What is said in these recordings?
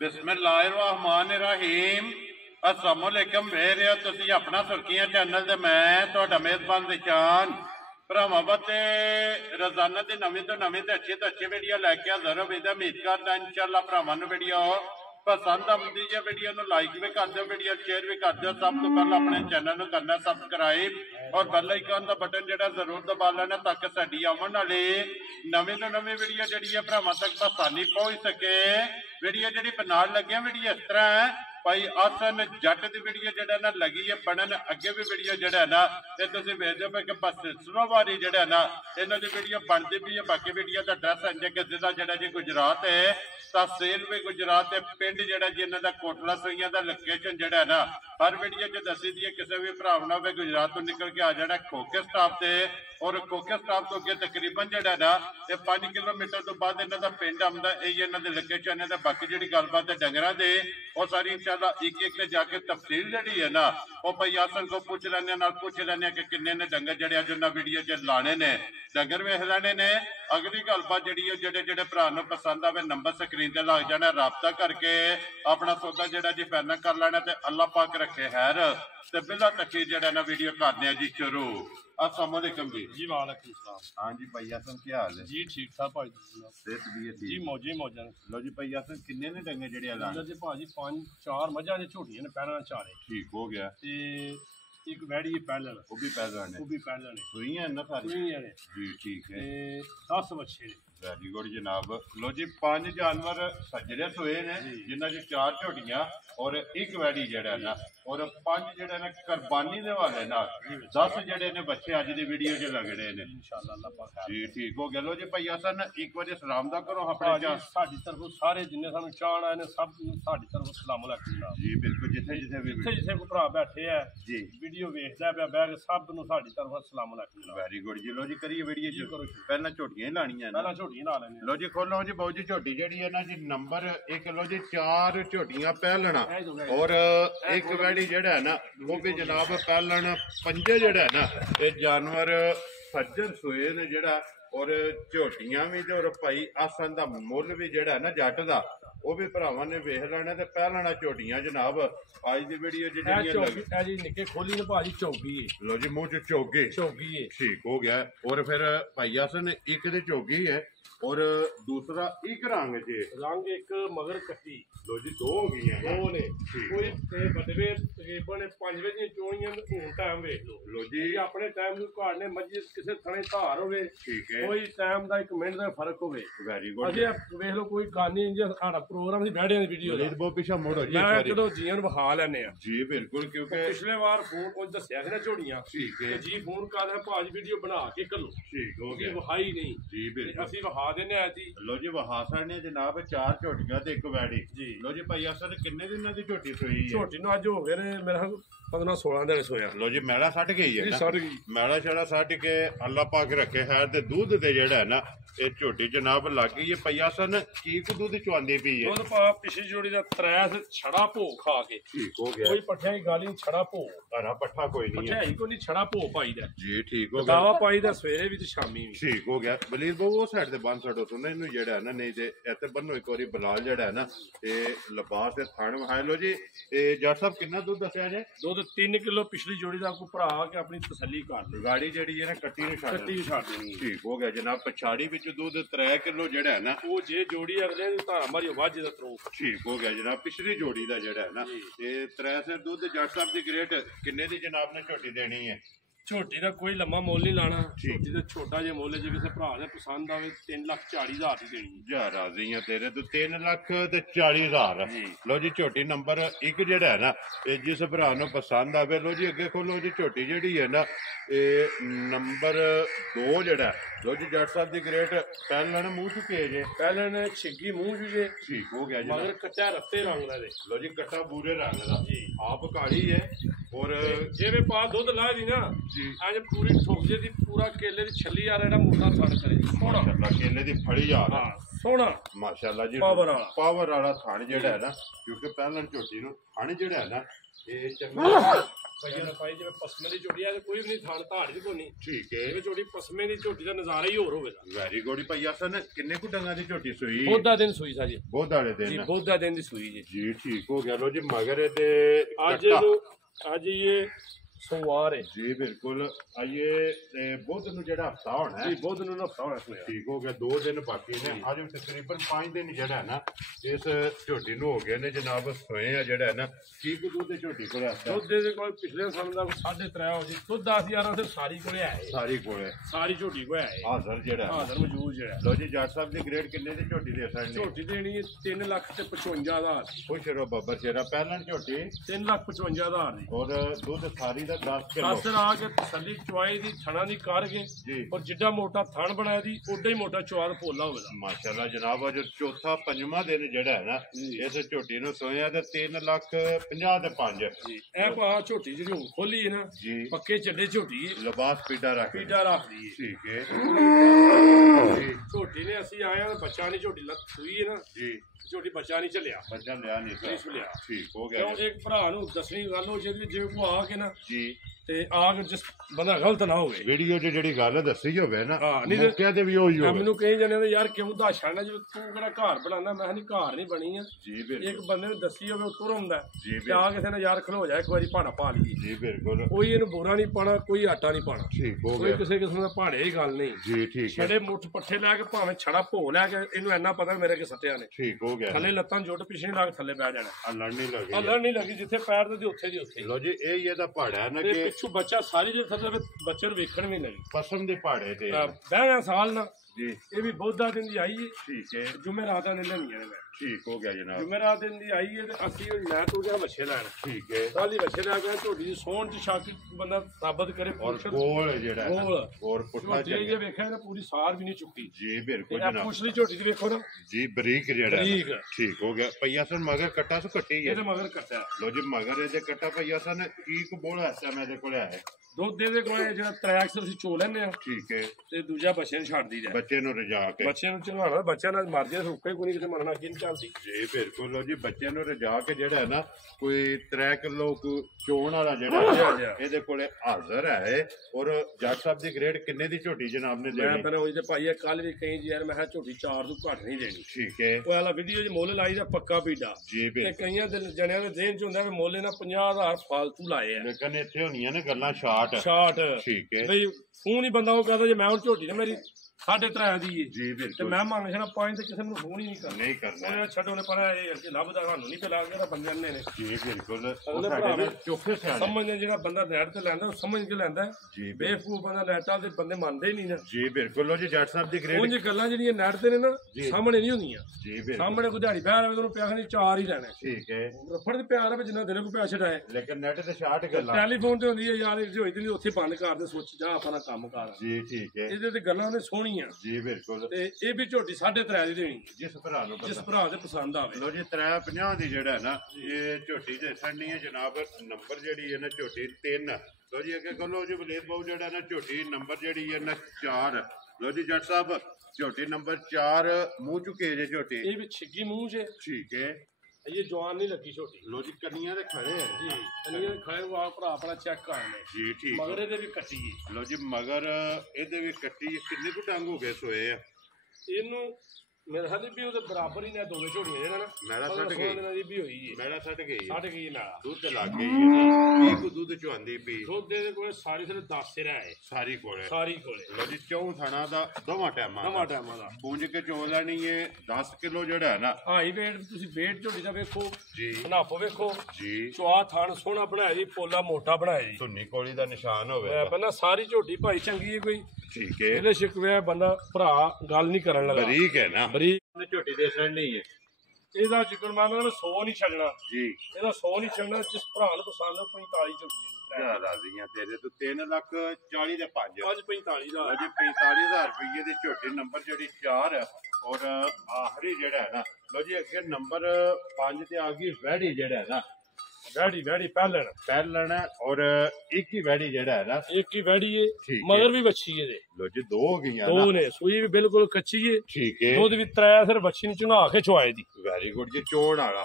बिस्मिल्लाहिर्रहमानिर्रहीम अस्सलामुअलैकुम वेरियो तुसी अपना सुर्खियां चैनल ते मैं तुहाडा मेज़बान निशान भरावां वास्ते रोजाना की नवीं तो नवीं ते अच्छी वीडियो लैके हाज़र हो। उम्मीद करदा इंशाअल्लाह भरावां नूं वीडियो पसंद आउंदी है। वीडियो नूं लाइक भी कर दो, वीडियो शेयर भी कर दो। सब तो पहले अपने चैनल नूं करना सबसक्राइब और बेल आइकन का बटन जिहड़ा जरूर दबा लेना ताकि साडी आउण वाली नवीं तो नवीं वीडियो जिहड़ी है भरावां तक आसानी पहुंच सके। वीडियो जिहड़ी बनाण लगे वीडियो इस तरह है भाई आसन जट की वीडियो जिहड़ा ना लगी है बनन अगे भी वीडियो जिहड़ा ना ते तुसीं वेखदे हो कि बस स्लो वारी जिहड़ा ना इन्हां दी वीडियो बनदी भी है। बाकी वीडियो का एड्रैस इंज कि जिला जिहड़ा जी गुजरात है, तहसील भी गुजरात है, पिंड जिहड़ा जी इन्हां दा कोटला सुइयां दा लोकेशन जिहड़ा ना हर वीडियो च दसी दी है। किसी भी भरा ना होवे गुजरात तो निकल के आ जाना खोखे स्टाफ से और खोखे स्टाफ तो अगे तकरीबन जिहड़ा ना 5 किलोमीटर तो बाद इन्हां दा पिंड आउंदा है। ये इन्हां दी लोकेशन है। बाकी जिहड़ी गलबात है डंगरां दे और सारी इंशाअल्लाह एक एक जाके तफसील जिहड़ी है ना वो भाई आसन को पूछ लैने पूछ लैने कि किन्ने ने डंगर जिहड़े अज उन्हां वीडियो च लाने ने डंगर वेख लैने ने। अगली गलबात जिहड़ी है जिहड़े जिहड़े भरा नूं पसंद आवे नंबर स्क्रीन ते लग जाना, राबता करके अपना सौदा जिहड़ा जी फाइनल कर लेना ते अल्लाह पाक रखे खैर ते बिला तखीर जिहड़ा ना वीडियो करने जी शुरू। अस्सलाम वालेकुम जी। वालेकुम सलाम। हाँ जी भाई आसन क्या हाल है जी? ठीक ठाक भाई सेहत भी है जी मौजी मौजा। लो जी भाई आसन किन्ने ने डंगे जेड़े लाने जी भाजी 5-4 मझां ने झोटियां ने पैरां चारे ठीक हो गया ते एक वैड़ी पैलण वो भी पैलण वो भी पैलण सुई है ना सारी सुई ने जी ठीक है। 10 बच्चे ने वेरी गुड जनाब। लो जी 5 जानवर सजरे सोए ने जिन्हां च 4 झोटियां और एक वैड़ी जेड़ा ना और 5 जेड़े ने कुर्बानी दे वाले ना 10 जेड़े ने बच्चे अज दी वीडियो च लगड़े ने इंशाअल्लाह अल्लाह पाक जी ठीक हो गया। लो जी भाई आसन एक बार सलाम दा करो अपने साडी तरफों सारे जिन्ने सानू चाहण आए ने सब साडी तरफों सलाम अलैकुम जी बिल्कुल जिथे जिथे भी जिथे कोई भरा बैठे है जी वीडियो वेखदा पिया बैठ के सब नू साडी तरफों सलाम अलैकुम। वेरी गुड जी। लो जी करिए वीडियो च पहला झोटियां ही लाणियां ने पहला झोटियां ला लेने। लो जी खोलो जी बाबू जी झोटी जेड़ी है ना जी नंबर 1 लो जी 4 झोटियां पहलना और एक वैड़ी जेड़ा है ना वो भी जनाब पहलन 5 जेड़ा है ना ये जानवर सज्जर सोए ने जेड़ा और झोटियां भी और भाई आसन दा मुल भी जेड़ा है ना जट दा वो भी भरावां ने वेख लेना ते पहलना झोटियां जनाब अज दी वीडियो जी निक्के खोली ने भाजी चौकी है। लो जी मुंह च चौकी है ठीक हो गया और फिर भाई आसन एक दे चौकी है और दूसरा एक रंग एक मगर कट्टी। लो जी 2 हो गई हैं दो ने कोई बदवे तकरीबन 5 बजे चोणियां हुण टाइम वेख लो। लो जी अपने टाइम नूं घाड़ ने मस्जिद किसी थणे धार होवे ठीक है कोई टाइम दा 1 मिनट दा फर्क होवे वेरी गुड अजे वेख लो कोई गानी जे साडा प्रोग्राम दी बैठे दी वीडियो दा बहुत पीछे मोड़ो जी मैं चलो जीवन बहा लेने आ जी बिल्कुल क्योंकि पिछले बार फोन को दस्या सी ना झोड़ियां ठीक है जी फोन कर रहे भाज वीडियो बना के करो ठीक हो गया वहाई नहीं जी बिल्कुल असि वहा देने आ जी। लो जी वहा साने जनाब 4 झोटियां ते 1 वैड़ी जी। लो जी भाई असल किन्ने दिनां दी झोटी सोई है? झोटी नु अज हो गए ने मेरा 15-16 दिन सोया। लो जी मैला सट गई है ना सट गई मैला छड़ा सट के अल्लाह पाक रखे खैर ते दूध ते जेड़ा है ना ये झोटी जनाब लग गई है पैया सन की दूध चुआंदी पई है दूध पा पिछली जोड़ी दा 3 छड़ा भो खा के ठीक हो गया। कोई पट्ठियां की गाली छड़ा भो हरा पट्ठा कोई नहीं है पट्ठा कोई नहीं छड़ा भो पाई दा जी ठीक हो गया। दावा पाई दा सवेरे भी ते शामी भी ठीक हो गया। बलीर बाबू वो साइड ते बंद छड़ो सुन इनु जेड़ा है ना नहीं ते इते बन्नो एक बारी बलाल जेड़ा है ना ते लिबास ते थान वहाए। लो जी ए जट साहब कितना दूध दसया जे? दूध 3 किलो पिछली जोड़ी दा को भरा के अपनी तसल्ली कर ले गाड़ी जेड़ी है ना कट्टी ने छाड़ देनी ठीक हो गया जनाब। पछाड़ी विच दूध 3 किलो जेड़ा है ना वो जे जोड़ी अगले दी तां हमारी आवाज दा त्रो ठीक हो गया जनाब। पिछली जोड़ी दा जेड़ा है ना ये 3 से दूध जट साहब दी ग्रेट किन्ने दी जनाब ने झोटी देनी है? झोटी का कोई लम्मा मुल नहीं लाना। झोटी का छोटा जिहा मुल जे किसी भरा ने पसंद आवे 3,40,000 की देनी जा राजी है तेरे तो 3,40,000। लो जी झोटी नंबर 1 जेड़ा है ना ये जिस भरा नूं पसंद आवे लो जी अगे खोलो जी झोटी जेड़ी है ना ये नंबर 2 जेड़ा लो जी जट साहब दी ग्रेट पहलन मुंह चुके जे पहलन छिग्गी मुंह जे ठीक हो गया जी मगर कट्टा रत्ते रंग दा लो जी कट्टा बूरे रंग दा जी आप काली है और जेवे पा दूध ला दी ना आज पूरी ठोक जे दी पूरा केले दी छली आ रहा मोटा थन करे सोना केले दी फड़ी आ रहा सोना माशाल्लाह जी पावर वाला थान जेड़ा है ना क्योंकि पहलन झोटी नूं थान जेड़ा है ना ਇਹ ਚੰਗਾ ਭਾਈ ਭਾਈ ਜਿਵੇਂ ਪਸਮੇ ਦੀ ਝੋਟੀ ਹੈ ਕੋਈ ਵੀ ਨਹੀਂ ਥਣ ਧਾੜ ਦੀ ਕੋਈ ਨਹੀਂ ਠੀਕ ਹੈ ਜਿਵੇਂ ਝੋਟੀ ਪਸਮੇ ਦੀ ਝੋਟੀ ਦਾ ਨਜ਼ਾਰਾ ਹੀ ਹੋਰ ਹੋਵੇਗਾ ਵੈਰੀ ਗੁੱਡ ਭਈਆ ਸਨ ਕਿੰਨੇ ਕੁ ਡੰਗਾਂ ਦੀ ਝੋਟੀ ਸੂਈ ਬੋਧਾ ਦਿਨ ਸੂਈ ਸਾ ਜੀ ਬਹੁਤ ਵਾਲੇ ਜੀ ਦਿਨ ਬੋਧਾ ਦਿਨ ਦੀ ਸੂਈ ਜੀ ਜੀ ਠੀਕ ਹੋ ਗਿਆ ਲੋ ਜੀ ਮਗਰ ਇਹਦੇ ਅੱਜ ਇਹ सोमवार है जी बिल्कुल आइए बुध नु जेड़ा हफ्ता होना है जी बुध नु हफ्ता होना है ठीक हो गया 2 दिन बाकी ने आज तकरीबन 5 दिन जेड़ा है ना इस झोटी नु हो गए ने जनाब सोए है जेड़ा है ना की को दूध झोटी को आता दूध दे कोई पिछले साल दा 3.5 हो जी दूध 10-11 से सारी कोले है सारी झोटी को है हाजर जेड़ा हाजर मौजूद जेड़ा लो जी जट साहब दी ग्रेड किन्ने दी झोटी दे सकने झोटी देनी 3,55,000 खुश रहो बब्बर शेरा पहलन झोटी 3,55,000 दी और दूध सारी दा 10 किलो आ के तसल्ली चुआई दी थणा दी कर के और जिड्डा मोटा थण बनाया दी ओडा ही मोटा चुआद पोला होवेगा माशाल्लाह जनाब अज चौथा पंजवां दिन जेड़ा है ना इस झोटी नु सोया ते 3,50,000 ते 5 जी ए भा झोटी जेडी हुन खोली है ना जी पक्के चड्डे झोटी लिबास पीड़ा रख दी ठीक है झोटी ने असि आया बच्चा नहीं झोटी लत हुई है ना जी झोटी बच्चा नहीं चलिया बच्चा लिया नहीं ठीक हो गया एक भरा नु दसवीं गल हो जे जे को आ के ना जी ਤੇ ਆਗ ਜਿਸ ਬੰਦਾ ਗਲਤ ਨਾ ਹੋਵੇ ਵੀਡੀਓ 'ਚ ਜਿਹੜੀ ਗੱਲ ਦੱਸੀ ਹੋਵੇ ਨਾ ਮੌਕਿਆਂ ਤੇ ਵੀ ਉਹੀ ਹੋਵੇ ਮੈਨੂੰ ਕਹੀ ਜਾਂਦੇ ਨੇ ਯਾਰ ਕਿਉਂ ਦੱਸਣਾ ਨਾ ਜੇ ਤੂੰ ਕਿਹੜਾ ਘਰ ਬਣਾਉਣਾ ਮੈਂ ਨਹੀਂ ਘਰ ਨਹੀਂ ਬਣੀ ਆ ਜੀ ਬਿਲਕੁਲ ਇੱਕ ਬੰਦੇ ਨੂੰ ਦੱਸੀ ਹੋਵੇ ਉਤਰ ਹੁੰਦਾ ਜੀ ਤੇ ਆ ਕਿਸੇ ਨੇ ਯਾਰ ਖਲੋ ਜਾ ਇੱਕ ਵਾਰੀ ਭਾਣਾ ਪਾ ਲਈਏ ਜੀ ਬਿਲਕੁਲ ਕੋਈ ਇਹਨੂੰ ਬੋਰਾ ਨਹੀਂ ਪਾਣਾ ਕੋਈ ਆਟਾ ਨਹੀਂ ਪਾਣਾ ਠੀਕ ਹੋ ਗਿਆ ਕੋਈ ਕਿਸੇ ਕਿਸਮ ਦਾ ਭਾੜੇ ਦੀ ਗੱਲ ਨਹੀਂ ਜੀ ਠੀਕ ਹੈ ਛੜੇ ਮੁੱਠ ਪੱਠੇ ਲੈ ਕੇ ਭਾਵੇਂ ਛੜਾ ਭੋ ਲੈ ਕੇ ਇਹਨੂੰ ਇੰਨਾ ਪਤਾ ਮੇਰੇ ਕੇ ਸੱਟਿਆ ਨੇ ਠੀਕ ਹੋ ਗਿਆ ਥੱਲੇ ਲੱਤਾਂ ਜੁੱਟ ਪਿਛੇ ਲਾ ਕੇ ਥੱਲੇ ਬਹਿ ਜਾਣਾ ਲੜ ਨਹੀਂ ਲੱਗੀ ਜਿੱਥੇ ਪੈਰ ਤੇ ਉੱਥੇ ਦੀ ਉੱਥੇ ਲੋ ਜੀ ਇਹ ਹੀ ਇਹਦਾ ਭਾੜਾ ਨਾ ਕਿ ਪਿੱਛੋਂ ਬੱਚਾ ਸਾਰੀ ਦੇ ਥੱਲੇ ਬੱਚੇ ਨੂੰ ਵੇਖਣ ਵੀ ਲੱਗੀ ਪਸੰਦ ਦੇ ਭਾੜੇ ਤੇ ਬਹਿਣਾ ਸਾਲ ਨਾ ਜੀ ਇਹ ਵੀ ਬੋਧਾ ਦਿਨ ਦੀ ਆਈ ਹੈ ਠੀਕ ਹੈ ਜੁਮੇਰਾਤਾਂ ਨੇ ਲੈਣੀਆਂ ਨੇ ਠੀਕ ਹੋ ਗਿਆ ਜਨਾਬ ਜੁਮੇਰਾਤ ਦਿਨ ਦੀ ਆਈ ਹੈ ਤੇ ਅਸੀਂ ਮੈਂ ਤੂੰ ਗਿਆ ਬੱਚੇ ਲੈਣ ਠੀਕ ਹੈ ਸਾਲੀ ਬੱਚੇ ਲੈ ਕੇ ਝੋਟੀ ਦੀ ਸੋਹਣ ਚ ਸ਼ੱਕ ਬੰਦਾ ਸਾਬਤ ਕਰੇ ਔਰ ਗੋਲ ਜਿਹੜਾ ਹੋਰ ਪੁੱਠਾ ਚੱਲ ਜੇ ਵੇਖਿਆ ਨਾ ਪੂਰੀ ਸਾਰ ਵੀ ਨਹੀਂ ਚੁੱਕੀ ਜੀ ਬਿਲਕੁਲ ਜਨਾਬ ਪੁੱਛਲੀ ਝੋਟੀ ਦੀ ਵੇਖੋ ਨਾ ਜੀ ਬਰੀਕ ਜਿਹੜਾ ਠੀਕ ਹੋ ਗਿਆ ਪਈਆ ਸਨ ਮਗਰ ਕੱਟਾ ਸੋ ਕੱਟੀ ਹੈ ਇਹਦੇ ਮਗਰ ਕੱਟਿਆ ਲੋ ਜੀ ਮਗਰ ਇਹਦੇ ਕੱਟਾ ਪਈਆ ਸਨ ਕੀ ਕੋ ਬੋਲਾ ਐਸਾ ਮੈਂ ਇਹਦੇ ਕੋਲ ਆਇਆ ਦੁੱਧ ਦੇ ਕੋਲ ਜਿਹੜਾ 3 ਅਕਸਰ ਅਸੀਂ ਚੋ ਲੈਂਦੇ ਆ ਠੀਕ ਹੈ ਤੇ ਦੂਜਾ ਬੱਚੇ ਨੂੰ ਛੱਡ ਦਈਦਾ ਬੱਚੇ ਨੂੰ ਰਜਾ ਕੇ ਬੱਚੇ ਨੂੰ ਚਲਾਉਣਾ ਬੱਚਾ ਨਾਲ ਮਰ ਜਾਏ ਰੁਕੇ ਕੋਈ ਕਿਤੇ ਮਰਨਾ ਕੀ ਨਹੀਂ ਚੱਲਦੀ ਜੀ ਬਿਲਕੁਲ ਲੋ ਜੀ ਬੱਚੇ ਨੂੰ ਰਜਾ ਕੇ ਜਿਹੜਾ ਹੈ ਨਾ ਕੋਈ 3 ਕਿਲੋ ਚੋਣ ਵਾਲਾ ਜਿਹੜਾ ਇਹਦੇ ਕੋਲੇ ਹਾਜ਼ਰ ਹੈ ਔਰ ਜੱਟ ਸਾਹਿਬ ਦੀ ਗ੍ਰੇਡ ਕਿੰਨੇ ਦੀ ਝੋਟੀ ਜਨਾਬ ਨੇ ਦੇਣੀ ਮੈਂ ਪਹਿਲਾਂ ਉਹੀ ਤੇ ਭਾਈ ਕੱਲ ਵੀ ਕਹੀ ਜੀ ਯਾਰ ਮੈਂ ਝੋਟੀ 4 ਤੋਂ ਘੱਟ ਨਹੀਂ ਦੇਣੀ ਠੀਕ ਹੈ ਉਹ ਵਾਲਾ ਵੀਡੀਓ 'ਚ ਮੁੱਲ ਲਾਈ ਦਾ ਪੱਕਾ ਪੀਡਾ ਜੀ ਤੇ ਕਈਆਂ ਦੇ ਜਣਿਆਂ ਦੇ ਦੇਣ 'ਚ ਹੁੰਦਾ ਵੀ ਮੁੱਲ ਇਹਨਾਂ 50,000 ਫਾਲਤੂ ਲਾਏ ਆ ਲੇਕਿਨ ਇੱਥੇ ਹੋਣੀਆਂ ਨੇ ਗੱਲਾਂ ਸ਼ਾਰਟ ਠੀਕ ਹੈ ਬਈ ਫੋਨ ਹੀ ਬੰਦਾ ਉਹ ਕਹਦਾ ਜੇ ਮੈਂ ਹੁਣ ਝੋਟੀ ਨਾ ਮੇਰੀ 3.5 ਦੀ ਹੈ ਜੀ ਬਿਲਕੁਲ ਤੇ ਮੈਂ ਮੰਗ ਲੈਣਾ 5 ਤੇ ਕਿਸੇ ਨੂੰ ਫੋਨ ਹੀ ਨਹੀਂ ਕਰਨਾ ਛੱਡੋ ਨੇ ਪਰ ਇਹ ਲੱਭਦਾ ਸਾਨੂੰ ਨਹੀਂ ਪਿਲਾ ਕੇ ਬੰਦੇ ਨੇ ਜੀ ਬਿਲਕੁਲ ਸਾਡੇ ਚੋਖੇ ਸਿਆਣੇ ਸਮਝਦੇ ਜਿਹੜਾ ਬੰਦਾ ਨੈਟ ਤੇ ਲੈਂਦਾ ਉਹ ਸਮਝ ਕੇ ਲੈਂਦਾ ਜੀ ਬੇਵਕੂਫ ਬੰਦਾ ਨੈਟਾਂ ਦੇ ਬੰਦੇ ਮੰਨਦੇ ਹੀ ਨਹੀਂ ਨਾ ਜੀ ਬਿਲਕੁਲ ਲੋ ਜੀ ਜੱਟ ਸਾਹਿਬ ਦੀ ਗ੍ਰੇਡ ਉਹ ਗੱਲਾਂ ਜਿਹੜੀਆਂ ਨੈਟ ਤੇ ਨੇ ਨਾ ਸਾਹਮਣੇ ਨਹੀਂ ਹੁੰਦੀਆਂ ਜੀ ਬਿਲਕੁਲ ਸਾਹਮਣੇ ਕੋਈ ਦਿਹਾੜੀ ਬਹਿ ਰਵੇ ਉਹਨੂੰ ਪਿਆ ਨਹੀਂ 4 ਹੀ ਲੈਣਾ ਠੀਕ ਹੈ ਰਫੜ ਦੇ ਪਿਆਰ ਹੈ ਜਿੰਨਾ ਦਿਨ ਕੋ ਪਿਆ ਛਡਾਏ ਲੇਕਿਨ ਨੈਟ ਤੇ ਸ਼ਾਰਟ ਗੱਲਾਂ ਟੈਲੀਫੋਨ ਤੇ ਹੁੰਦੀ ਹੈ ਯਾਰ ਇਹ ਹੋਈ ਤੇ ਉੱਥੇ ਬੰਦ ਕਰ ਦੇ ਸੋਚ ਜਾ ਆਪਣਾ ਕੰਮ ਕਰ ਜੀ ਠੀਕ ਹੈ ਇਹਦੇ ਤੇ ਗੱਲਾਂ ਨੇ ਸੋਹਣੀਆਂ ਜੀ ਬਿਲਕੁਲ ਤੇ ਇਹ ਵੀ ਝੋਟੀ 3.5 ਦੀ ਦੇਣੀ ਜਿਸ ਭਰਾ ਨੂੰ ਜਿਸ ਭਰਾ ਦੇ ਪਸੰਦ ਆਵੇ ਲੋ ਜੀ 350 ਦੀ ਜਿਹੜਾ ਨਾ ਇਹ ਝੋਟੀ ਦੇ ਸੜਨੀ ਹੈ ਜਨਾਬ ਨੰਬਰ ਜਿਹੜੀ ਹੈ ਨਾ ਝੋਟੀ 3 ਲੋ ਜੀ ਅੱਗੇ ਕਹੋ ਜੀ ਬਲੇਦ ਬਾਉ ਜਿਹੜਾ ਨਾ ਝੋਟੀ ਨੰਬਰ ਜਿਹੜੀ ਹੈ ਨਾ 4 ਲੋ ਜੀ ਜੱਟ ਸਾਹਿਬ ਝੋਟੀ ਨੰਬਰ 4 ਮੂੰਹ ਚੁੱਕੇ ਜੇ ਝੋਟੀ ਇਹ ਵੀ ਛਿੱਗੀ ਮੂੰਹ ਜੇ ਠੀਕ ਹੈ ਇਹ ਜਵਾਨ ਨਹੀਂ ਲੱਗੀ ਛੋਟੀ ਲੋ ਜੀ ਕੰਨੀਆਂ ਦੇ ਖੜੇ ਹੈ ਜੀ ਕੰਨੀਆਂ ਦੇ ਖੜੇ ਵਾ ਭਰਾ ਆਪਣਾ ਚੈੱਕ ਕਰ ਲੈ ਜੀ ਠੀਕ ਮਗਰ ਇਹਦੇ ਵੀ ਕੱਟੀ ਹੈ ਲੋ ਜੀ ਮਗਰ ਇਹਦੇ ਵੀ ਕੱਟੀ ਕਿੰਨੇ ਕੁ ਡੰਗ ਹੋ ਗਏ ਸੋਏ ਆ ਇਹਨੂੰ ਮੇਰੇ ਹਾਲੇ ਵੀ ਉਹਦੇ ਬਰਾਬਰ ਹੀ ਨੇ ਦੋਵੇਂ ਝੋਟੀਆਂ ਜਿਹੜਾ ਨਾ ਮੈਲਾ ਸੱਟ ਗਈ ਵੀ ਹੋਈ ਹੈ ਮੈਲਾ ਸੱਟ ਗਈ ਮੈਲਾ ਦੁੱਧ ਤੇ ਲੱਗ ਗਈ ਹੈ ਕੀ ਕੋ ਦੁੱਧ ਚੁਆਂਦੀ ਪਈ ਦੁੱਧ ਦੇ ਕੋਲ ਸਾਰੀ ਸਿਰ 10 ਸਿਰ ਹੈ ਸਾਰੀ ਕੋਲੇ ਲੋ ਜੀ ਚੌਂ ਥਣਾ ਦਾ ਦੋਵਾਂ ਟਾਈਮਾਂ ਦਾ ਪੂੰਝ ਕੇ ਚੋ ਲੈਣੀ ਹੈ 10 ਕਿਲੋ ਜਿਹੜਾ ਹੈ ਨਾ ਹਾਈ ਵੇਟ ਤੁਸੀਂ ਵੇਟ ਝੋਟੀ ਦਾ ਵੇਖੋ ਜੀ ਨਾਪੋ ਵੇਖੋ ਜੀ ਚੁਆ ਥਣ ਸੋਹਣਾ ਬਣਾਇਆ ਜੀ ਪੋਲਾ ਮੋਟਾ ਬਣਾਇਆ ਜੀ ਧੁੰਨੀ ਕੋਲੀ ਦਾ ਨਿਸ਼ਾਨ ਹੋਵੇ ਪਹਿਲਾਂ ਸਾਰੀ ਝੋਟੀ ਭਾਈ ਚੰਗੀ ਹੈ ਕੋਈ ਠੀਕ ਹੈ ਇਹਦੇ ਸ਼ਿਕਵੇ ਬੰਦਾ ਭਰਾ ਗੱਲ ਨਹੀਂ ਕਰਨ ਲੱਗਾ ਬਰੀਕ ਹੈ ਨਾ ਬਰੀਕ ਝੋਟੀ ਦੇ ਸੜਨੀ ਹੈ ਇਹਦਾ ਜਿਕਰ ਮੰਨ ਲਓ 100 ਨਹੀਂ ਛੱਡਣਾ ਜੀ ਇਹਦਾ 100 ਨਹੀਂ ਛੱਡਣਾ ਜਿਸ ਭਰਾ ਨੂੰ ਪਸੰਦ ਆ 45 ਝੋਟੀ ਰਾਜ਼ੀਆਂ ਤੇਰੇ ਤੋਂ 3,40,000 ਦੇ 5 45 ਦਾ ਅਜੇ 45,000 ਰੁਪਏ ਦੀ ਝੋਟੀ ਨੰਬਰ ਜਿਹੜੀ 4 ਹੈ ਔਰ ਆਖਰੀ ਜਿਹੜਾ ਹੈ ਨਾ ਲੋ ਜੀ ਅੱਗੇ ਨੰਬਰ 5 ਤੇ ਆ ਗਈ ਵੈੜੀ ਜਿਹੜਾ ਹੈ ਨਾ ਵੈੜੀ ਪਹਿਲਣ ਔਰ ਇੱਕ ਹੀ ਵੈੜੀ ਜਿਹੜਾ ਹੈ ਨਾ ਇੱਕ ਹੀ ਵੈੜੀ ਏ ਠੀਕ ਹੈ। ਮਗਰ ਵੀ ਵੱਛੀ ਇਹਦੇ ਲੋ ਜੀ ਦੋ ਹੋ ਗਈਆਂ ਦੋ ਨੇ ਸੂਈ ਵੀ ਬਿਲਕੁਲ ਕੱਚੀ ਏ ਠੀਕ ਹੈ ਦੁੱਧ ਵੀ ਤਰਾਇਆ ਸਿਰ ਵੱਛੀ ਨੂੰ ਚੁਣਾ ਕੇ ਚੁਆਏ ਦੀ ਵੈਰੀ ਗੁੱਡ ਜੀ ਚੋਣ ਵਾਲਾ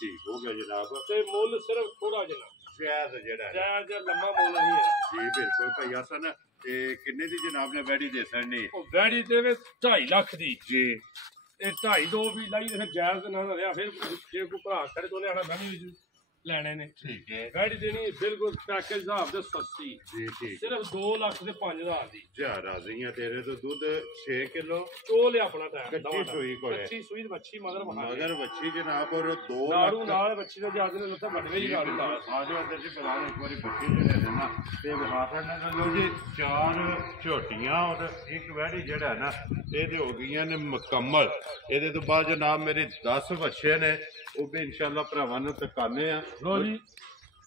ਠੀਕ ਹੋ ਗਿਆ ਜਨਾਬ ਤੇ ਮੁੱਲ ਸਿਰਫ ਥੋੜਾ ਜਿਹਾ ਜਾਇਜ਼ ਜਿਹੜਾ ਹੈ ਜਾਇਜ਼ ਜਿਹਾ ਲੰਮਾ ਮੁੱਲ ਨਹੀਂ ਹੈ ਜੀ ਬਿਲਕੁਲ ਭਈ ਹਸਨ ਤੇ ਕਿੰਨੇ ਦੀ ਜਨਾਬ ਨੇ ਵੈੜੀ ਦੇ ਸਕਣੀ ਉਹ ਵੈੜੀ ਤੇ 2.5 ਲੱਖ ਦੀ ਜੀ ਇਹ 2.5 2 ਵੀ ਲਾਈ ਤੇ ਫਿਰ ਜਾਇਜ਼ ਨਾ ਰਿਹਾ ਫਿਰ ਜੇ ਕੋਈ ਭਰਾ ਖੜੇ ਤੋਂ ਲਿਆਣਾ ਮੈਂ ਵੀ ਲੈਣੇ ਨੇ ਠੀਕ ਹੈ ਵੈੜੀ ਦੇਣੀ ਬਿਲਕੁਲ ਪੈਕੇਜ ਹਿਸਾਬ ਦੇ ਸਸਤੀ ਜੀ ਠੀਕ ਸਿਰਫ 2 ਲੱਖ ਤੇ 5,000 ਦੀ ਜਾ ਰਾਜ਼ੀਆਂ ਤੇਰੇ ਤੋਂ ਦੁੱਧ 6 ਕਿਲੋ ਚੋ ਲਿਆ ਆਪਣਾ ਟਾਈਮ ਕੱਚੀ ਸੂਈ ਕੋਲੇ ਕੱਚੀ ਸੂਈ ਵੱਛੀ ਮਗਰ ਮਗਰ ਵੱਛੀ ਜਨਾਬ ਔਰ 2 ਨਾੜੂ ਲੱਖ ਨਾਲ ਵੱਛੀ ਦਾ ਜਿਆਦਾ ਨੇ ਲੱਤਾਂ ਵੱਢ ਗਈ ਨਾੜੂ ਨਾਲ ਆ ਜਾਓ ਅੰਦਰ ਜੀ ਬੁਲਾ ਲਓ ਇੱਕ ਵਾਰੀ ਬੱਚੇ ਜਿਹੜੇ ਨੇ ਨਾ ਤੇ ਵਿਖਾਤਾ ਨਾ ਲੋ ਜੀ 4 ਝੋਟੀਆਂ ਔਰ ਇੱਕ ਵੈੜੀ ਜਿਹੜਾ ਨਾ ਇਹਦੇ ਹੋ ਗਈਆਂ ਨੇ ਮੁਕੰਮਲ ਇਹਦੇ ਤੋਂ ਬਾਅਦ ਜਨਾਬ ਮੇਰੇ 10 ਬੱਚੇ ਨੇ ਉਹ ਵੀ ਇਨਸ਼ਾਅੱਲਾ ਭਰਾਵਾਂ ਨੂੰ ਤਕਾਨੇ ਆ ਲੋ ਜੀ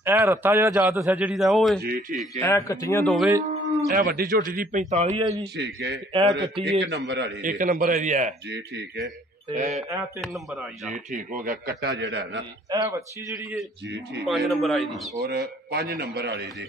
ਇਹ ਰੱਤਾ ਜਿਹੜਾ ਜ਼ਿਆਦਾ ਦੱਸਿਆ ਜਿਹੜੀ ਦਾ ਉਹ ਹੈ ਜੀ ਠੀਕ ਹੈ ਇਹ ਕੱਟੀਆਂ ਦੋਵੇਂ ਇਹ ਵੱਡੀ ਝੋਟੀ ਦੀ 45 ਹੈ ਜੀ ਠੀਕ ਹੈ ਇਹ ਕੱਟੀ ਇੱਕ ਨੰਬਰ ਵਾਲੀ ਇੱਕ ਨੰਬਰ ਹੈ ਜੀ ਇਹ ਜੀ ਠੀਕ ਹੈ ਤੇ ਇਹ 3 ਨੰਬਰ ਆਈ ਜੀ ਠੀਕ ਹੋ ਗਿਆ ਕੱਟਾ ਜਿਹੜਾ ਹੈ ਨਾ ਇਹ ਵੱਛੀ ਜਿਹੜੀ ਹੈ ਜੀ ਠੀਕ 5 ਨੰਬਰ ਆਈ ਦੀ ਔਰ 5 ਨੰਬਰ ਵਾਲੀ ਦੀ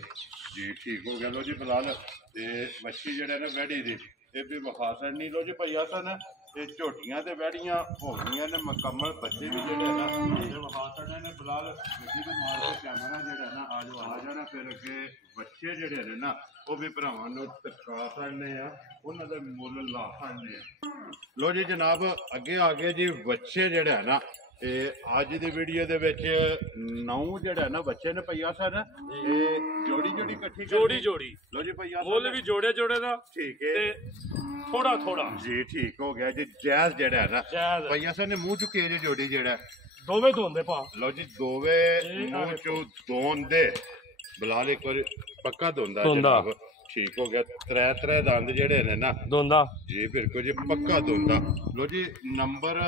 ਜੀ ਠੀਕ ਹੋ ਗਿਆ ਲੋ ਜੀ ਫਿਲਹਾਲ ਤੇ ਵੱਛੀ ਜਿਹੜਾ ਨਾ ਵੈੜੀ ਦੀ ਇਹ ਵੀ ਵਿਖਾ ਨਹੀਂ ਲੋ ਜੀ ਭਈਆ ਸਨ ਇਹ ਝੋਟੀਆਂ ਤੇ ਵੈੜੀਆਂ ਹੋ ਗਈਆਂ ਨੇ ਮੁਕੰਮਲ ਬੱਚੇ ਵੀ ਜਿਹੜੇ ਨਾ ਇਹ ਵਿਖਾ ਨੇ ਫਿਲਹਾਲ ਗੱਡੀ ਦੇ ਮਾਰ ਕੇ ਕੈਮਰਾ ਜਿਹੜਾ ਨਾ ਆ ਜਾਣਾ ਫਿਰ ਅੱਗੇ ਬੱਚੇ ਜਿਹੜੇ ਨੇ ਨਾ ਉਹ ਵੀ ਭਰਾਵਾਂ ਨੂੰ ਤਕਾ ਸਕਦੇ ਆ ਉਹਨਾਂ ਦਾ ਮੁੱਲ ਲਾ ਸਕਦੇ ਆ ਲੋ ਜੀ ਜਨਾਬ ਅੱਗੇ ਆ ਗਏ ਜੀ ਬੱਚੇ ਜਿਹੜਾ ਨਾ ਤੇ ਅੱਜ ਦੀ ਵੀਡੀਓ ਦੇ ਵਿੱਚ 9 ਜਿਹੜਾ ਨਾ ਬੱਚੇ ਨੇ ਭਈਆ ਸਨ ਇਹ ਜੋੜੀ ਇਕੱਠੀ ਜੋੜੀ ਲੋ ਜੀ ਭਈਆ ਮੁੱਲ ਵੀ ਜੋੜੇ ਦਾ ਠੀਕ ਹੈ ਤੇ ਥੋੜਾ ਜੀ ਠੀਕ ਹੋ ਗਿਆ ਜੀ ਜਾਇਜ਼ ਜਿਹੜਾ ਹੈ ਨਾ ਜਾਇਜ਼ ਭਈਆ ਸਨ ਨੇ ਮੂੰਹ ਚੁੱਕੇ ਜੇ ਜੋੜੀ ਜਿਹੜਾ ਦੋਵੇਂ ਧੋਂਦੇ ਪਾ ਲੋ ਜੀ ਦੋਵੇਂ ਮੂੰਹ ਚੋਂ ਦੋਂਦੇ ਬਲਾਲ ਇੱਕ ਵਾਰ ਪੱਕਾ ਧੋਂਦਾ ਜਨਾਬ ਠੀਕ ਹੋ ਗਿਆ ਤਰੇ ਦੰਦ ਜਿਹੜੇ ਨੇ ਨਾ ਦੋਂਦਾ ਜੀ ਬਿਲਕੁਲ ਜੀ ਪੱਕਾ ਧੋਂਦਾ ਲੋ ਜੀ ਨੰਬਰ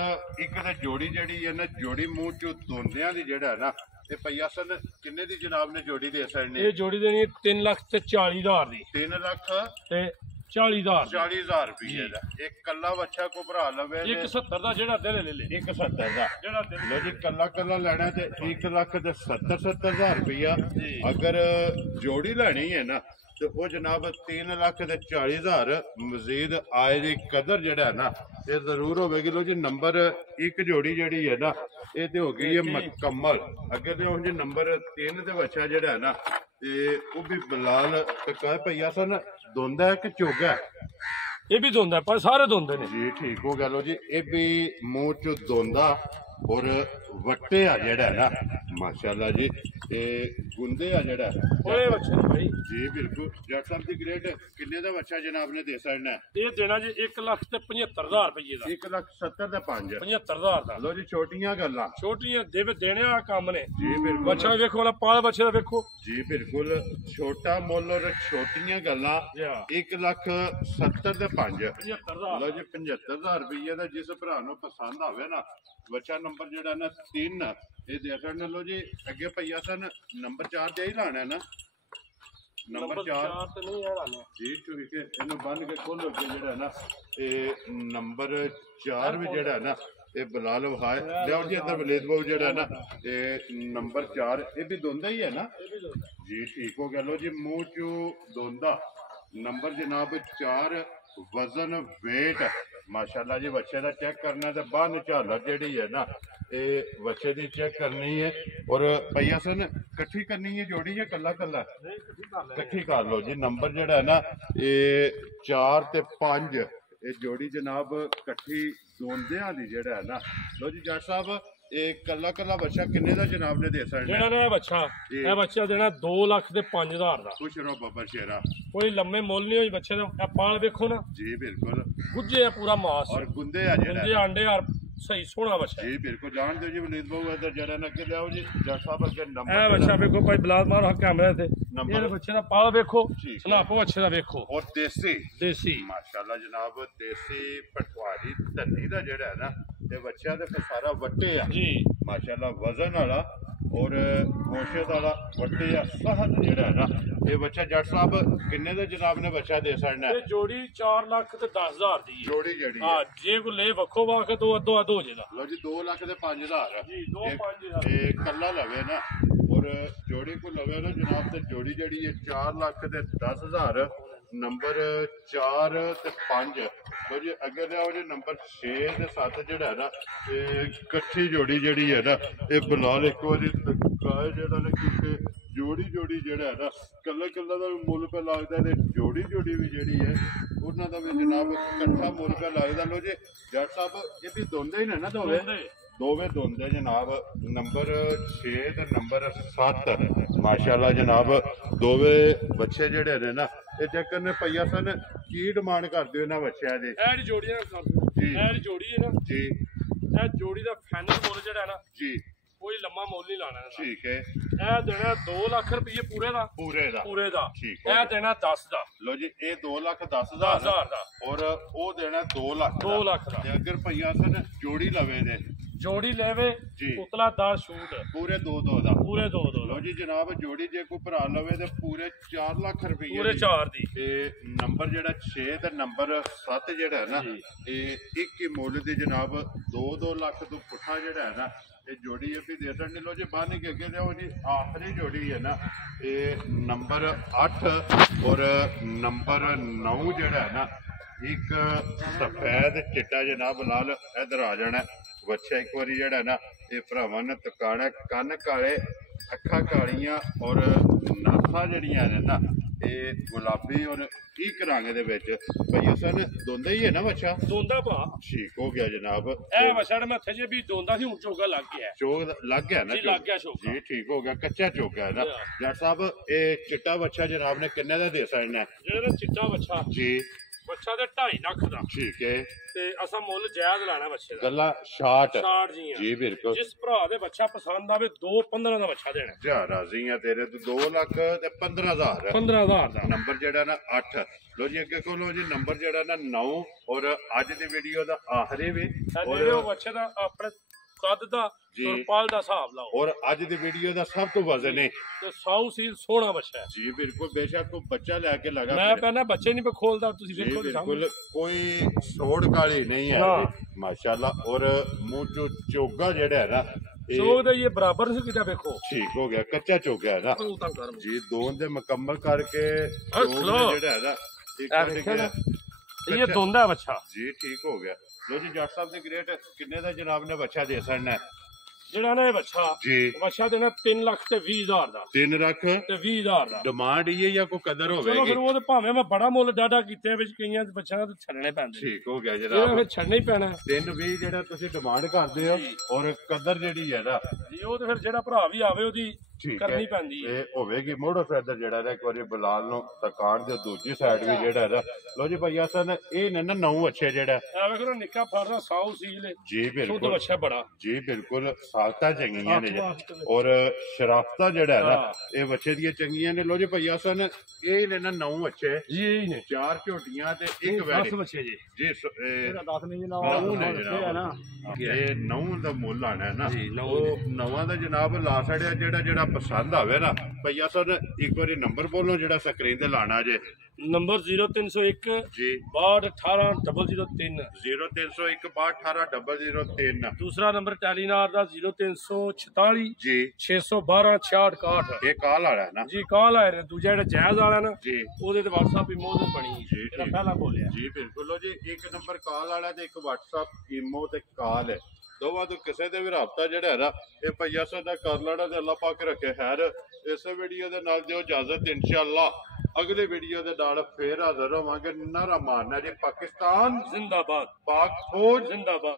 1 ਤੇ ਜੋੜੀ ਜਿਹੜੀ ਹੈ ਨਾ ਜੋੜੀ ਮੂੰਹ ਚੋਂ ਧੋਂਦਿਆਂ ਦੀ ਜਿਹੜਾ ਨਾ ਇਹ ਭਈਆ ਸਨ ਕਿੰਨੇ ਦੀ ਜਨਾਬ ਨੇ ਜੋੜੀ ਦੇ ਸਕਣੀ ਇਹ ਜੋੜੀ ਦੇਣੀ 3 ਲੱਖ ਤੇ 40,000 ਦੀ 3 ਲੱਖ ਤੇ 40,000 40,000 ਰੁਪਏ ਦਾ ਇੱਕ ਕੱਲਾ ਬੱਚਾ ਕੋ ਭਰਾ ਲਵੇ 170 ਦਾ ਜਿਹੜਾ ਦਿਲ ਲੈ ਲੈ 170 ਦਾ ਜਿਹੜਾ ਦਿਲ ਲੋ ਜੀ ਕੱਲਾ ਲੈਣਾ ਤੇ 1 ਲੱਖ ਤੇ 70,000 ਰੁਪਇਆ ਅਗਰ ਜੋੜੀ ਲੈਣੀ ਹੈ ਨਾ ਤੇ ਉਹ ਜਨਾਬ 3 ਲੱਖ ਤੇ 40,000 ਮਜ਼ੀਦ ਆਏ ਦੀ ਕਦਰ ਜਿਹੜਾ ਨਾ ਇਹ ਜ਼ਰੂਰ ਹੋਵੇਗੀ ਲੋ ਜੀ ਨੰਬਰ 1 ਜੋੜੀ ਜਿਹੜੀ ਹੈ ਨਾ ਇਹ ਤੇ ਹੋ ਗਈ ਹੈ ਮੁਕੰਮਲ ਅੱਗੇ ਤੇ ਉਹ ਜੀ ਨੰਬਰ 3 ਤੇ ਬੱਚਾ ਜਿਹੜਾ ਨਾ ਤੇ ਉਹ ਵੀ ਬਲਾਲ ਟਕਾ ਭਈਆ ਸਨ ਦੋਂਦਾ ਕਿ ਚੋਗਾ ਇਹ ਵੀ ਧੋਂਦਾ ਪਰ ਸਾਰੇ ਧੋਂਦੇ ਨੇ ਜੀ ਠੀਕ ਹੋ ਗਿਆ ਲੋ ਜੀ ਇਹ ਵੀ ਮੂੰਹ ਚ ਦੋਂਦਾ ਔਰ ਵੱਟੇ ਆ ਜਿਹੜਾ ਨਾ ਮਾਸ਼ਾਅੱਲਾ ਜੀ ਤੇ ਗੁੰਦੇ ਆ ਜਿਹੜਾ ਓਏ ਬੱਚੇ ਭਾਈ ਜੀ ਬਿਲਕੁਲ ਜੱਟ ਸਾਹਿਬ ਦੀ ਗ੍ਰੇਡ ਕਿੰਨੇ ਦਾ ਬੱਚਾ ਜਨਾਬ ਨੇ ਦੇ ਸਕਣਾ ਇਹ ਦੇਣਾ ਜੀ 1 ਲੱਖ ਤੇ 75,000 ਰੁਪਏ ਦਾ 1,70,000 ਦਾ 5 75,000 ਦਾ ਲੋ ਜੀ ਛੋਟੀਆਂ ਗੱਲਾਂ ਛੋਟੀਆਂ ਦੇਣੇ ਆ ਕੰਮ ਨੇ ਜੀ ਬਿਲਕੁਲ ਬੱਚਾ ਵੇਖੋ ਵਾਲਾ ਪਾਲ ਬੱਚੇ ਦਾ ਵੇਖੋ ਜੀ ਬਿਲਕੁਲ ਛੋਟਾ ਮੁੱਲ ਔਰ ਛੋਟੀਆਂ ਗੱਲਾਂ 1,70,000 ਦੇ 5 75,000 ਲੋ ਜੀ 75,000 ਰੁਪਏ ਦਾ ਜਿਸ ਭਰਾ ਨੂੰ ਪਸੰਦ ਆਵੇ ਨਾ ਬੱਚਾ ਨੰਬਰ ਜਿਹੜਾ ਨਾ 3 ਇਹ ਦੇ ਸਕਣ ਲੋ ਜੀ ਅੱਗੇ ਭਈਆ ਸਨ ਨੰਬਰ 4 ਤੇ ਹੀ ਲਾਣਾ ਨਾ ਨੰਬਰ 4 ਤੇ ਨਹੀਂ ਹੈ ਲਾਣਾ ਜੀ ਠੀਕ ਹੈ ਇਹਨੂੰ ਬੰਨ ਕੇ ਖੋਲੋ ਜਿਹੜਾ ਨਾ ਇਹ ਨੰਬਰ 4 ਵੀ ਜਿਹੜਾ ਨਾ ਇਹ ਬਲਾਲ ਵਹਾਏ ਲਿਆਓ ਜੀ ਅੰਦਰ ਬਲੇਦ ਬਾਬੂ ਜਿਹੜਾ ਨਾ ਇਹ ਨੰਬਰ 4 ਇਹ ਵੀ ਦੋਂਦਾ ਹੀ ਹੈ ਨਾ ਜੀ ਠੀਕ ਹੋ ਗਿਆ ਲੋ ਜੀ ਮੂੰਹ ਚੋਂ ਦੋਂਦਾ ਨੰਬਰ ਜਨਾਬ 4 ਵਜ਼ਨ weight ਮਾਸ਼ਾਅੱਲਾ ਜੀ ਬੱਚੇ ਦਾ ਚੈੱਕ ਕਰਨਾ ਤੇ ਬੰਨ ਝਾਲਰ ਜਿਹੜੀ ਹੈ ਨਾ ਇਹ ਬੱਚੇ ਦੀ ਚੈੱਕ ਕਰਨੀ ਹੈ ਔਰ ਭਈਆ ਸਨ ਇਕੱਠੀ ਕਰਨੀ ਹੈ ਜੋੜੀ ਹੈ ਕੱਲਾ ਇਕੱਠੀ ਕਰ ਲਓ ਜੀ ਨੰਬਰ ਜਿਹੜਾ ਹੈ ਨਾ ਇਹ 4 ਤੇ 5 ਇਹ ਜੋੜੀ ਜਨਾਬ ਇਕੱਠੀ ਦੋਂਦਿਆਂ ਦੀ ਜਿਹੜਾ ਹੈ ਨਾ ਲੋ ਜੀ ਜੱਟ ਸਾਹਿਬ ਇਹ ਕੱਲਾ ਬੱਚਾ ਕਿੰਨੇ ਦਾ ਜਨਾਬ ਨੇ ਦੇ ਸਕਦਾ ਜਿਹੜਾ ਨਾ ਇਹ ਬੱਚਾ ਦੇਣਾ 2 ਲੱਖ ਤੇ 5,000 ਦਾ ਖੁਸ਼ ਰਹੋ ਬਾਬਾ ਸ਼ੇਰਾ ਕੋਈ ਲੰਮੇ ਮੁੱਲ ਨਹੀਂ ਹੋਈ ਬੱਚੇ ਦਾ ਇਹ ਪਾਲ ਵੇਖੋ ਨਾ ਜੀ ਬਿਲਕੁਲ ਗੁੱਜੇ ਆ ਪੂਰਾ ਮਾਸ ਔਰ ਗੁੰਦੇ ਆ ਜਿਹੜਾ ਗੁੰਦੇ ਆਂਡੇ ਯਾਰ ਸਹੀ ਸੋਹਣਾ ਬੱਚਾ ਜੀ ਬਿਲਕੁਲ ਜਾਣ ਦਿਓ ਜੀ ਵਲੀਦ ਬਾਬੂ ਇੱਧਰ ਜਿਹੜਾ ਨਾ ਅੱਗੇ ਲਿਆਓ ਜੀ ਜੱਟ ਸਾਹਿਬ ਅੱਗੇ ਨੰਬਰ ਇਹ ਬੱਚਾ ਵੇਖੋ ਭਾਈ ਬਲਾਦ ਮਾਰੋ ਕੈਮਰੇ ਤੇ ਇਹ ਬੱਚੇ ਦਾ ਪਾਲ ਵੇਖੋ ਸਨਾਪ ਬੱਚੇ ਦਾ ਵੇਖੋ ਔਰ ਦੇਸੀ ਮਾਸ਼ਾਅੱਲਾ ਜਨਾਬ ਦੇਸੀ ਪਟਵਾਰੀ ਧੰਨੀ ਦਾ ਜਿਹੜਾ ਹੈ ਨਾ ਇਹ ਬੱਚਾ ਤੇ ਸਾਰਾ ਵੱਟੇ ਆ ਜੀ ਮਾਸ਼ਾਅੱਲਾ ਵਜ਼ਨ ਵਾਲਾ ਔਰ ਗੋਸ਼ਤ ਵਾਲਾ ਵੱਟੇ ਆ ਸਹਦ ਜਿਹੜਾ ਹੈ ਨਾ ਇਹ ਬੱਚਾ ਜੱਟ ਸਾਹਿਬ ਕਿੰਨੇ ਦਾ ਜਨਾਬ ਨੇ ਬੱਚਾ ਦੇ ਸਕਣਾ ਇਹ ਜੋੜੀ 4 ਲੱਖ ਤੇ 10,000 ਦੀ ਹੈ ਜੋੜੀ ਜਿਹੜੀ ਹਾਂ ਜੇ ਕੋ ਲੈ ਵੱਖੋ ਵਾ ਕੇ ਦੋ ਅੱਧੋ ਅੱਧ ਹੋ ਜਾਏਗਾ ਲੋ ਜੀ 2 ਲੱਖ ਦੇ 5,000 ਜੀ 2-5,000 ਇਹ ਕੱਲਾ ਲਵੇ ਨਾ ਔਰ ਜੋੜੀ ਕੋ ਲਵੇ ਨਾ ਜਨਾਬ ਤੇ ਜੋੜੀ ਜਿਹੜੀ ਹੈ 4,10,000 ਨੰਬਰ 4 ਤੇ 5 ਲੋ ਜੀ ਅੱਗੇ ਲਿਆਓ ਜੀ ਨੰਬਰ 6 ਤੇ 7 ਜਿਹੜਾ ਹੈ ਨਾ ਇਹ ਇਕੱਠੀ ਜੋੜੀ ਜਿਹੜੀ ਹੈ ਨਾ ਇਹ ਬਿਲਾਲ ਇੱਕ ਵਾਰੀ ਤਕਾਏ ਜਿਹੜਾ ਨਾ ਕਿਉਂਕਿ ਜੋੜੀ ਜਿਹੜਾ ਹੈ ਨਾ ਕੱਲਾ ਦਾ ਵੀ ਮੁੱਲ ਪੈ ਲੱਗਦਾ ਤੇ ਜੋੜੀ ਵੀ ਜਿਹੜੀ ਹੈ ਉਹਨਾਂ ਦਾ ਵੀ ਜਨਾਬ ਇਕੱਠਾ ਮੁੱਲ ਪੈ ਲੱਗਦਾ। ਲੋ ਜੀ ਜੱਟ ਸਾਹਿਬ ਇਹ ਵੀ ਦੋਂਦੇ ਹੀ ਨੇ ਨਾ ਦੋਵੇਂ ਦੋਂਦੇ ਜਨਾਬ ਨੰਬਰ 6 ਤੇ ਨੰਬਰ 7 ਮਾਸ਼ਾਅੱਲਾ ਜਨਾਬ ਦੋਵੇਂ ਬੱਚੇ ਜਿਹੜੇ ਨੇ ਨਾ ਇਹ ਚੱਕਰ ਨੇ ਪਈਆ ਸਨ ਕੀ ਡਿਮਾਂਡ ਕਰਦੇ ਹੋ ਇਹਨਾਂ ਬੱਚਿਆਂ ਦੇ? ਇਹ ਜੋੜੀ ਨਾਲ ਕਰ ਦਿਓ ਜੀ ਇਹ ਜੋੜੀ ਹੈ ਨਾ ਜੀ ਇਹ ਜੋੜੀ ਦਾ ਫਾਈਨਲ ਮੁੱਲ ਜਿਹੜਾ ਨਾ ਜੀ ਕੋਈ ਲੰਮਾ ਮੁੱਲ ਨਹੀਂ ਲਾਣਾ ਇਹਦਾ। ਠੀਕ ਹੈ ਇਹ ਦੇਣਾ 2 ਲੱਖ ਰੁਪਏ ਪੂਰੇ ਦਾ ਠੀਕ ਇਹ ਦੇਣਾ 10 ਦਾ। ਲੋ ਜੀ ਇਹ 2,10,000 ਦਾ ਔਰ ਉਹ ਦੇਣਾ 2 ਲੱਖ 2 ਲੱਖ ਦਾ। ਤੇ ਅਗਰ ਭਈਆ ਸਨ ਜੋੜੀ ਲਵੇ ਦੇ ਜੋੜੀ ਲੈਵੇ ਜੀ ਉਤਲਾ 10 ਛੂਟ ਪੂਰੇ 2 ਦਾ ਪੂਰੇ 2 ਲੋ ਜੀ ਜਨਾਬ ਜੋੜੀ ਜੇ ਕੋਈ ਭਰਾ ਲਵੇ ਤੇ ਪੂਰੇ 4 ਲੱਖ ਰੁਪਏ ਪੂਰੇ 4 ਦੀ। ਤੇ ਨੰਬਰ ਜਿਹੜਾ 6 ਤੇ ਨੰਬਰ 7 ਜਿਹੜਾ ਹੈ ਨਾ ਇਹ ਇੱਕ ਹੀ ਮੁੱਲ ਦੀ ਜਨਾਬ 2 ਲੱਖ ਤੋਂ ਪੁੱਠਾ ਜਿਹੜਾ ਹੈ ਨਾ ਇਹ ਜੋੜੀ ਇਹ ਵੀ ਦੇ ਸਕਦੇ। ਲੋ ਜੀ ਬੰਨ ਕੇ ਅੱਗੇ ਲਿਆਓ ਜੀ ਆਖਰੀ ਜੋੜੀ ਹੈ ਨਾ ਇਹ ਨੰਬਰ 8 ਔਰ ਨੰਬਰ 9 ਜਿਹੜਾ ਹੈ ਨਾ ਇੱਕ ਸਫੈਦ ਚਿੱਟਾ ਜਨਾਬ ਲਾਲ ਇਧਰ ਆ ਜਾਣਾ ਬੱਚਾ ਇੱਕ ਵਾਰੀ ਜਿਹੜਾ ਨਾ ਇਹ ਭਰਾਵਾਂ ਨੇ ਤਕਾਣਾ ਕੰਨ ਕਾਲੇ ਅੱਖਾਂ ਕਾਲੀਆਂ ਔਰ ਨਾਥਾਂ ਜਿਹੜੀਆਂ ਨੇ ਨਾ ਇਹ ਗੁਲਾਬੀ ਔਰ ਇੱਕ ਰੰਗ ਦੇ ਵਿੱਚ ਭਈਆ ਸਨ ਦੋਂਦਾ ਹੀ ਹੈ ਨਾ ਬੱਚਾ ਦੋਂਦਾ ਭਾ ਠੀਕ ਹੋ ਗਿਆ ਜਨਾਬ ਇਹ ਵਸੜ ਮੱਥੇ ਜੇ ਵੀ ਦੋਂਦਾ ਸੀ ਹੁਣ ਚੋਗਾ ਲੱਗ ਗਿਆ ਚੋਗ ਲੱਗ ਗਿਆ ਨਾ ਜੀ ਲੱਗ ਗਿਆ ਚੋਗਾ ਜੀ ਠੀਕ ਹੋ ਗਿਆ ਕੱਚਾ ਚੋਗਾ ਹੈ ਨਾ ਜੱਟ ਸਾਹਿਬ ਇਹ ਚਿੱਟਾ ਬੱਚਾ ਜਨਾਬ ਨੇ ਕਿੰਨੇ ਦਾ ਦੇ ਸਕਣਾ ਜਿਹੜਾ ਚਿੱਟਾ ਬੱਚਾ ਜੀ ਬੱਚਾ ਤੇ 2.5 ਲੱਖ ਦਾ ਠੀਕ ਹੈ ਤੇ ਅਸਾਂ ਮੁੱਲ ਜਾਇਜ਼ ਲਾਣਾ ਬੱਚੇ ਦਾ ਗੱਲਾਂ 60 ਜੀ ਬਿਲਕੁਲ ਜਿਸ ਭਰਾ ਦੇ ਬੱਚਾ ਪਸੰਦ ਆਵੇ 2-15 ਦਾ ਬੱਚਾ ਦੇਣਾ ਜਾ ਰਾਜ਼ੀ ਆ ਤੇਰੇ ਤੋਂ 2 ਲੱਖ ਤੇ 15,000 15,000 ਦਾ ਨੰਬਰ ਜਿਹੜਾ ਨਾ 8 ਲੋ ਜੀ ਅੱਗੇ ਕੋਲੋ ਜੀ ਨੰਬਰ ਜਿਹੜਾ ਨਾ 9 ਔਰ ਅੱਜ ਦੀ ਵੀਡੀਓ ਦਾ ਆਖਰੀ ਵੀ ਔਰ ਉਹ ਬੱਚੇ ਦਾ ਆਪਣੇ ਕੱਦ ਦਾ ਤੁਰਪਾਲ ਦਾ ਹਿਸਾਬ ਲਾਓ ਔਰ ਅੱਜ ਦੀ ਵੀਡੀਓ ਦਾ ਸਭ ਤੋਂ ਵਜ਼ਨ ਹੈ ਤੇ ਸਾਊ ਸੀਲ ਸੋਹਣਾ ਬੱਚਾ ਹੈ ਜੀ ਬਿਲਕੁਲ ਬੇਸ਼ੱਕ ਕੋਈ ਬੱਚਾ ਲੈ ਕੇ ਲਗਾ ਮੈਂ ਕਹਿੰਦਾ ਬੱਚੇ ਨਹੀਂ ਖੋਲਦਾ ਤੁਸੀਂ ਜੀ ਵੇਖੋ ਬਿਲਕੁਲ ਕੋਈ ਸੋੜ ਕਾਲੀ ਨਹੀਂ ਹੈ ਮਾਸ਼ਾਅੱਲਾ ਔਰ ਮੂੰਹ ਚੋਂ ਚੋਗਾ ਜਿਹੜਾ ਹੈ ਨਾ ਚੋਗ ਦਾ ਇਹ ਬਰਾਬਰ ਨਹੀਂ ਕਿਤਾ ਵੇਖੋ ਠੀਕ ਹੋ ਗਿਆ ਕੱਚਾ ਚੋਗਾ ਹੈ ਨਾ ਜੀ ਦੋਨ ਦੇ ਮੁਕੰਮਲ ਕਰਕੇ ਜਿਹੜਾ ਹੈ ਨਾ ਇਹ ਦੋਂਦਾ ਬੱਚਾ ਜੀ ਠੀਕ ਹੋ ਗਿਆ ਲੋ ਜੀ ਜੱਟ ਸਾਹਿਬ ਦੇ ਗ੍ਰੇਟ ਕਿੰਨੇ ਦਾ ਜਨਾਬ ਨੇ ਬੱਚਾ ਦੇ ਸਕਣਾ ਜਿਹੜਾ ਨਾ ਇਹ ਬੱਚਾ ਜੀ ਬੱਚਾ ਦੇਣਾ 3 ਲੱਖ ਤੇ 20,000 ਦਾ 3 ਲੱਖ ਤੇ 20,000 ਦਾ ਡਿਮਾਂਡ ਇਹ ਜਾਂ ਕੋਈ ਕਦਰ ਹੋਵੇਗੀ ਚਲੋ ਫਿਰ ਉਹ ਤੇ ਭਾਵੇਂ ਮੈਂ ਬੜਾ ਮੁੱਲ ਡਾਡਾ ਕੀਤੇ ਵਿੱਚ ਕਈਆਂ ਦੇ ਬੱਚਿਆਂ ਦਾ ਛੱਡਣੇ ਪੈਂਦੇ ਠੀਕ ਹੋ ਗਿਆ ਇਹ ਜਨਾਬ ਫਿਰ ਛੱਡਣਾ ਹੀ ਪੈਣਾ 3-20 ਜਿਹੜਾ ਤੁਸੀਂ ਡਿਮਾਂਡ ਕਰਦੇ ਹੋ ਔਰ ਕਦਰ ਜਿਹੜੀ ਹੈ ਨਾ ਜੀ ਉਹ ਤੇ ਫਿਰ ਜਿਹੜਾ ਭਰਾ ਵੀ ਆਵੇ ਉਹਦੀ ਕਰਨੀ ਪੈਂਦੀ ਹੈ ਇਹ ਹੋਵੇਗੀ ਮੋੜੋ ਫੈਦਰ ਜਿਹੜਾ ਨਾ ਇੱਕ ਵਾਰੀ ਬਲਾਲ ਨੂੰ ਤਕਾਣ ਦੇ ਦੂਜੀ ਸਾਈਡ ਵੀ ਜਿਹੜਾ ਨਾ ਲੋ ਜੀ ਭਈਆ ਸਨ ਇਹ ਨਾ 9 ਅੱਛੇ ਜਿਹੜਾ ਐ ਵੇਖੋ ਨਿੱਕਾ ਫੜਦਾ ਸਾਊ ਸੀਲ ਜੀ ਬਿਲਕੁਲ ਸੁੱਧ ਬੱਚਾ ਬੜਾ ਜੀ ਬਿਲਕੁਲ ਸਾਖਤਾਂ ਚੰਗੀਆਂ ਨੇ ਔਰ ਸ਼ਰਾਫਤਾਂ ਜਿਹੜਾ ਨਾ ਇਹ ਬੱਚੇ ਦੀਆਂ ਚੰਗੀਆਂ ਨੇ ਲੋ ਜੀ ਭਈਆ ਸਨ ਇਹ ਨੇ ਨਾ 9 ਅੱਛੇ ਜੀ ਇਹ ਨੇ 4 ਝੋਟੀਆਂ ਤੇ ਇੱਕ ਵੈੜੀ 10 ਬੱਚੇ ਜੀ ਜੀ ਇਹਦਾ 10 ਨਹੀਂ ਜਨਾਬ ਇਹ 9 ਦਾ ਮੁੱਲ ਆਣਾ ਨਾ ਉਹ 9 ਦਾ ਜਨਾਬ ਲਾ ਛੜਿਆ ਜਿਹੜਾ ਪਸੰਦ ਆਵੇ ਨਾ ਭਈਆ ਸਨ ਇੱਕ ਵਾਰੀ ਨੰਬਰ ਬੋਲੋ ਜਿਹੜਾ ਸਕਰੀਨ ਤੇ ਲਾਣਾ ਜੇ ਨੰਬਰ 0301 ਜੀ 6218 003 0301 6218 ਦੂਸਰਾ ਨੰਬਰ ਟੈਲੀਨਾਰ ਦਾ 0346 ਜੀ 612 6661 ਇਹ ਕਾਲ ਵਾਲਾ ਹੈ ਨਾ ਜੀ ਕਾਲ ਆਇਆ ਦੂਜਾ ਜਿਹੜਾ ਜਾਇਜ਼ ਵਾਲਾ ਨਾ ਜੀ ਉਹਦੇ ਤੇ WhatsApp ਇਮੋ ਤੇ ਬਣੀ ਜਿਹੜਾ ਪਹਿਲਾਂ ਬੋਲਿਆ ਜੀ ਬਿਲਕੁਲ ਜੀ ਇੱਕ ਨੰਬਰ ਕਾਲ ਵਾਲਾ ਤੇ ਇੱਕ WhatsApp ਇਮੋ ਤੇ ਕਾਲ ਹੈ ਦੋਵਾਂ ਤੋਂ ਕਿਸੇ ਦੇ ਵੀ ਰਾਬਤਾ ਜਿਹੜਾ ਹੈ ਨਾ ਇਹ ਭਈਆ ਸਾਡਾ ਕਰ ਲੈਣਾ ਤੇ ਅੱਲਾਹ ਪਾਕ ਰੱਖੇ ਖੈਰ ਇਸੇ ਵੀਡੀਓ ਦੇ ਨਾਲ ਦਿਓ ਇਜਾਜ਼ਤ ਇਨਸ਼ਾਅੱਲਾ ਅਗਲੇ ਵੀਡੀਓ ਦੇ ਨਾਲ ਫੇਰ ਹਾਜ਼ਰ ਹੋਵਾਂਗੇ ਨਾਰਾ ਮਾਰਨਾ ਜੀ ਪਾਕਿਸਤਾਨ ਜ਼ਿੰਦਾਬਾਦ ਪਾਕ ਫੌਜ ਜ਼ਿੰਦਾਬਾਦ